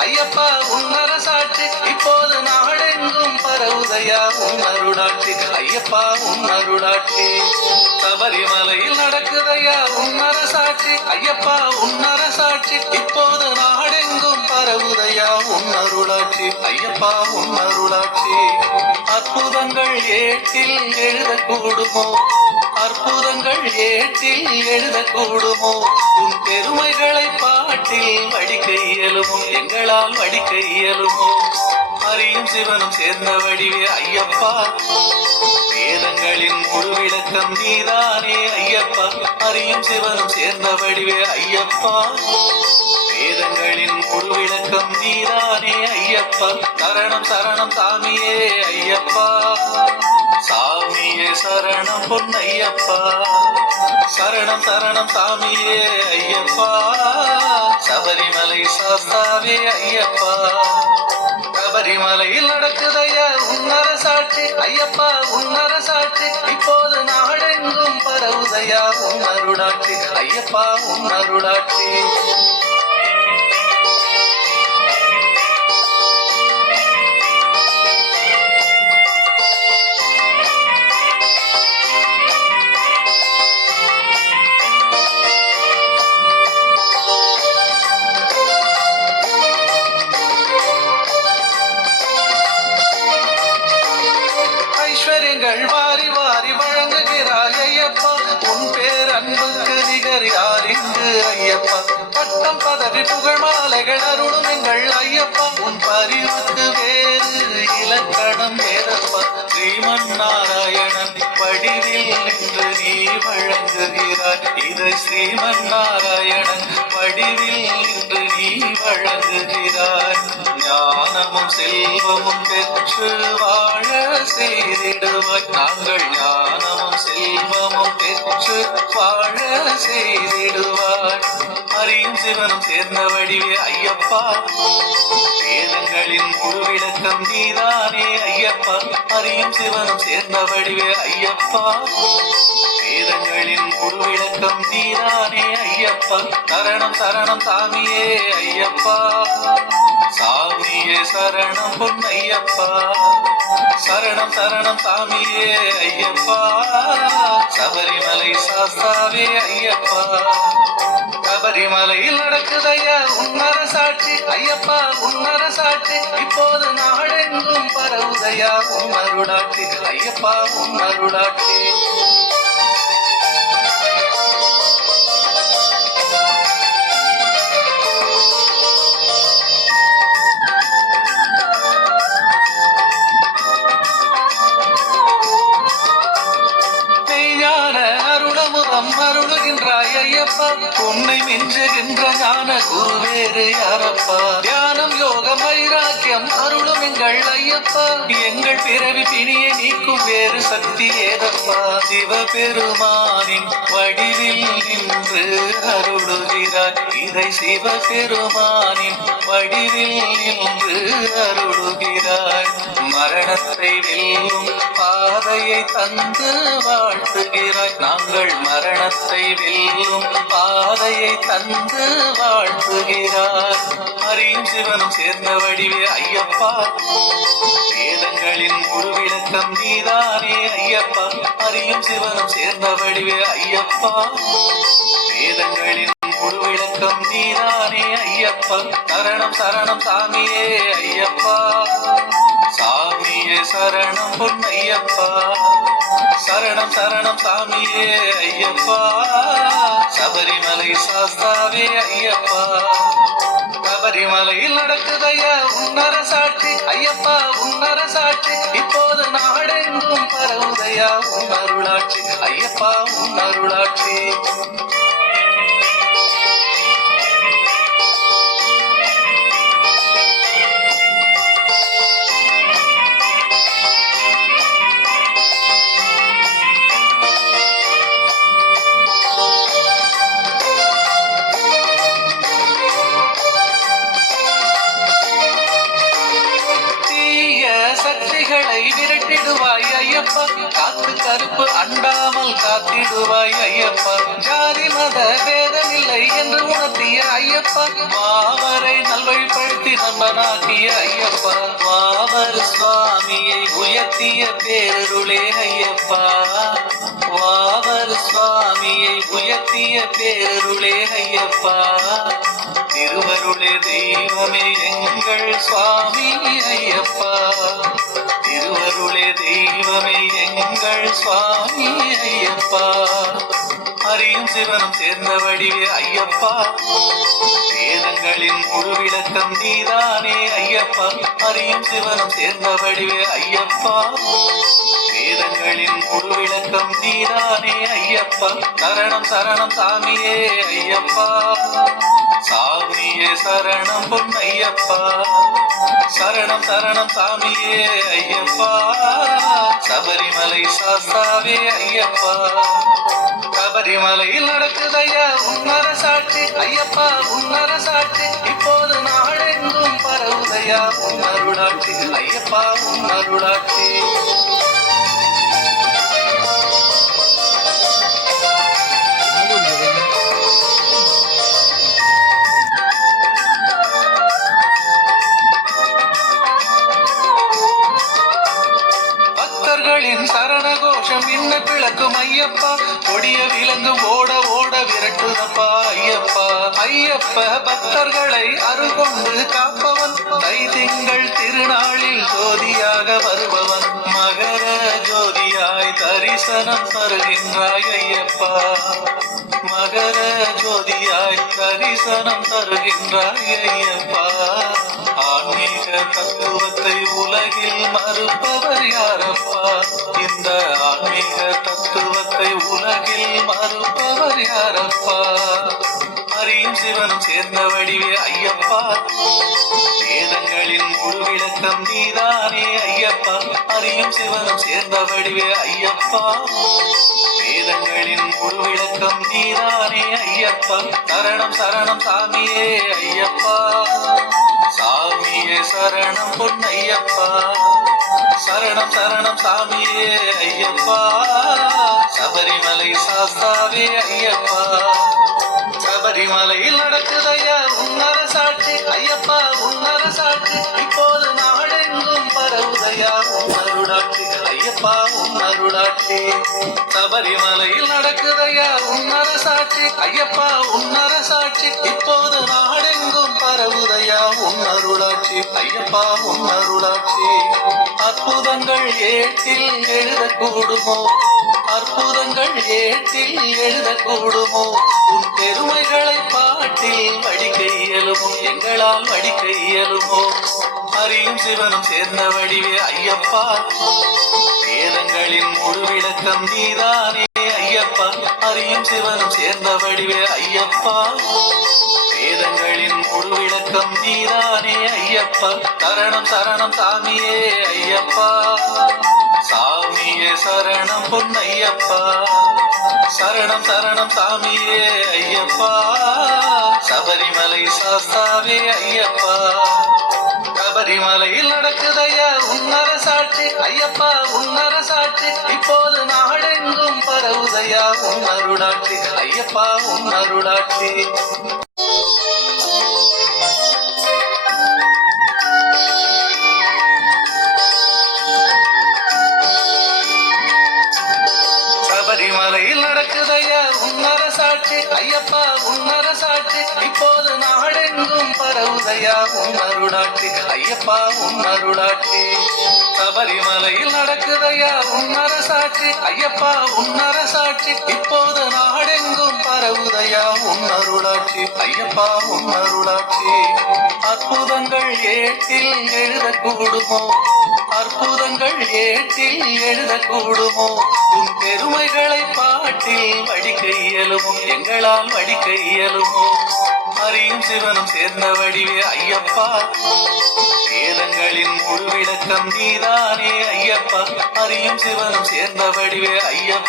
ஐயப்பா உன்னரசாட்சி இப்போது நாடெங்கும் பரவுதையா உன்னருளாட்சி ஐயப்பா உன்னருளாட்சி சபரிமலையில் நடக்குதையா உன்னரசாட்சி ஐயப்பா உன்னரசாட்சி இப்போது நாடெங்கும் பரவுதையா உன்னருளாட்சி ஐயப்பா உன்னருளாட்சி அற்புதங்கள் ஏட்டில் எழுதக்கூடுமோ அற்புதங்கள் ஏட்டில் எழுதக்கூடுமோ உன் பெருமைகளை பாட்டில் வடிக்க இயலுமோ எங்களால் வடிக்க இயலுமோ அறியும் சிவனும் சேர்ந்த வடிவே ஐயப்பா வேதங்களின் முழு விளக்கம் நீதானே ஐயப்பா அறியும் சிவனும் சேர்ந்த வடிவே ஐயப்பா வேதங்களின் முழு விளக்கம் நீதானே ஐயப்பா சரணம் சரணம் சாமியே ஐயப்பா சாமியே சரணம் பொன்னையப்பா சரணம் சரணம் சாமியே ஐயப்பா சபரிமலை சாஸ்தாவே ஐயப்பா சபரிமலையில் நடக்குதையா உன்னரசாட்சி ஐயப்பா உன்னரசாட்சி இப்போது நாடெங்கும் பரவுதையா உன்னருளாட்சி ஐயப்பா உன்னருளாட்சி ஐஸ்வர்யங்கள் வாரி வாரி வழங்குகிறாய் ஐயப்பா உன் பேர் அன்புக்கு நிகர் யார் இங்கு ஐயப்பா பட்டம் பதவி புகழ் மாலைகள் அருளும் எங்கள் ஐயப்பா உன் பரிவுக்கு வேறு இலக்கணம் ஏதப்பா ஸ்ரீமன் நாராயணன் வடிவில் நின்று நீ வழங்குகிறாய் இதை ஸ்ரீமன் நாராயணன் வடிவில் நின்று நீ வழங்குகிறாய் ஞானமும் செல்வமும் பெற்று வாழ செய்திடுவாய் நாங்கள் ஞானமும் செல்வமும் பெற்று வாழ செய்திடுவாய் அறியும் சிவனும் சேர்ந்த வடிவே ஐயப்பா வேதங்களின் முழு விளக்கம் நீதானே ஐயப்பா அறியும் சிவனும் சேர்ந்த வடிவே ஐயப்பா வேதங்களின் முழு விளக்கம் நீதானே ஐயப்பா சரணம் சரணம் சாமியே ஐயப்பா சாமியே சரணம் பொன்னையப்பா சரணம் சரணம் சாமியே ஐயப்பா சபரிமலை சாஸ்தாவே ஐயப்பா சபரிமலையில் நடக்குதையா உன்னரசாட்சி ஐயப்பா உன்னரசாட்சி இப்போது நாடெங்கும் பரவுதையா உன்னருளாட்சி ஐயப்பா உன்னருளாட்சி அருளுகின்றாய் ஐயப்பா உன்னை மிஞ்சுகின்ற ஞான குருவேறு யாரப்பா தியானம் யோகம் வைராக்கியம் அருளும் எங்கள் ஐயப்பா எங்கள் பிறவி பிணியை நீக்கும் வேறு சக்தி ஏதப்பா சிவபெருமானின் வடிவில் நின்று அருளுகிறாய் இதை சிவபெருமானின் வடிவில் நின்று அருளுகிறாய் மரணத்தை வெல்லும் பாதையை தந்து வாழ்த்துகிறாய் நாங்கள் மரணத்தை வெல்லும் பாதையை தந்து வாழ்த்துகிறார் அறியும் சிவனும் சேர்ந்த வடிவே ஐயப்பா வேதங்களின் முழு விளக்கம் நீதானே ஐயப்பா அறியும் சிவனும் சேர்ந்த வடிவே ஐயப்பா வேதங்களின் முழு விளக்கம் நீதானே ஐயப்பா சரணம் சரணம் சாமியே ஐயப்பா சாமியே சரணம் பொன்னையப்பா சரணம் சரணம் சாமியே ஐயப்பா சபரிமலை சாஸ்தாவே ஐயப்பா சபரிமலையில் நடக்குதையா உன்னரசாட்சி ஐயப்பா உன்னரசாட்சி இப்போது நாடெங்கும் பரவுதையா உன்னருளாட்சி ஐயப்பா உன்னருளாட்சி விரட்டிடுவாய் ஐயப்பா காத்து கருப்பு அண்டாமல் காத்திடுவாய் ஐயப்பா ஜாதி மத பேதமில்லை என்று உணர்த்திய ஐயப்பா மாவரை நல்வழிப்படுத்தி நண்பனாக்கிய ஐயப்பா. வாவர் சுவாமியை உயர்த்திய பேரருளே ஐயப்பா. வாவர் சுவாமியை உயர்த்திய பேரருளே ஐயப்பா. திருவருளே தெய்வமே எங்கள் சுவாமி ஐயப்பா. திருவருளே தெய்வமே எங்கள் சுவாமி ஐயப்பா. அறியும் சிவனும் சேர்ந்த வடிவே ஐயப்பா. வேதங்களின் முழு விளக்கம் நீதானே ஐயப்பா. அறியும் சிவனும் சேர்ந்த வடிவே ஐயப்பா. வேதங்களின் முழு விளக்கம் நீதானே ஐயப்பா. சரணம் சரணம் சாமியே ஐயப்பா. சாமியே சரணம் பொன்னையப்பா. சரணம் சரணம் சாமியே ஐயப்பா. சபரிமலை சாஸ்தாவே ஐயப்பா. சபரிமலையில் நடக்குதையா உன்னர சாட்சி ஐயப்பா. உன்னர சாட்சி இப்போது நாடெங்கும் பரவுதையா உன்னருளாட்சி ஐயப்பா. உன்னருளாட்சி சரண கோஷம் இன்ன கிழக்கும் ஐயப்பா. கொடிய விலங்கு ஓட ஓட விரட்டுதப்பா ஐயப்பா. ஐயப்ப பக்தர்களை அருகொண்டு காப்பவன். தை திங்கள் திருநாளில் ஜோதியாக வருபவன். மகர ஜோதியாய் தரிசனம் தருகின்றாய் ஐயப்பா. மகர ஜோதியாய் தரிசனம் தருகின்றாய் ஐயப்பா. ஆன்மீக தத்துவத்தை உலகில் மறுப்பவர் யாரப்பா. இந்த ஆன்மீக தத்துவத்தை உலகில் மறுப்பவர் யாரப்பா. அறியும் சிவனும் சேர்ந்த வடிவே ஐயப்பா. வேதங்களின் முழு விளக்கம் நீதானே ஐயப்பா. அறியும் சிவனும் சேர்ந்த வடிவே ஐயப்பா. வேதங்களின் முழு விளக்கம் நீதானே ஐயப்பா. சரணம் சரணம் சாமியே ஐயப்பா. சாமியே சரணம் பொன்னையப்பா. சரணம் சரணம் சாமியே ஐயப்பா. சபரிமலை சாஸ்தாவே ஐயப்பா. சபரிமலையில் நடக்குதையா உன்னர சாட்சி ஐயப்பா. உன்னர சாட்சி இப்போது நாடெங்கும் பரவுதையா உன்னருளாட்சி ஐயப்பா. உன்னருளாட்சி சபரிமலையில் நடக்குதையா உன்னர சாட்சி ஐயப்பா. உன்னர சாட்சி இப்போது நாடெங்கும் பரவுதையா உன்னருளாட்சி ஐயப்பா. உன்னருளாட்சி அற்புதங்கள் ஏட்டில் எழுதக்கூடுமோ. அற்புதங்கள் ஏட்டில் எழுதக்கூடுமோ. உன் பெருமைகளை பாட்டில் வடிக்க இயலுமோ. எங்களால் வடிக்க இயலுமோ. அறியும் சிவனும் சேர்ந்த வடிவே ஐயப்பா. வேதங்களின் முழு விளக்கம் நீதானே ஐயப்பா. அறியும் சிவனும் சேர்ந்த வடிவே ஐயப்பா. வேதங்களின் முழு விளக்கம் நீதானே ஐயப்பா. சரணம் சரணம் சாமியே ஐயப்பா. சாமியே சரணம் பொன்னையப்பா. சரணம் சரணம் சாமியே ஐயப்பா. சபரிமலை சாஸ்தாவே ஐயப்பா. சபரிமலையில் நடக்குதையா உன்னர சாட்சி ஐயப்பா. உன்னர சாட்சி இப்போது நாடெங்கும் பரவுதையா உன்னருளாட்சி ஐயப்பா. உன்னருளாட்சி சபரிமலையில் நடக்குதையா உன்னர சாட்சி ஐயப்பா. உன்னர சாட்சி இப்போது நாடெங்கும் பரவுதையா உன்னருளாட்சி ஐயப்பா. உன்னருளாட்சி சபரிமலையில் நடக்குதையா உன்னர சாட்சி ஐயப்பா. உன்னர சாட்சி இப்போது நாடெங்கும் பரவுதையா உன்னருளாட்சி ஐயப்பா. உன்னருளாட்சி அற்புதங்கள் ஏட்டில் எழுதக்கூடுமோ. அற்புதங்கள் ஏட்டில் எழுதக்கூடுமோ. உன் பெருமைகளை பாட்டில் வடிக்க இயலுமோ. எங்களால் வடிக்க இயலுமோ. அறியும் சிவனும் சேர்ந்த வடிவே ஐயப்பா. வேதங்களின் முழு விளக்கம் நீதானே ஐயப்பா. அறியும் சிவனும் சேர்ந்த வடிவே ஐயப்பா.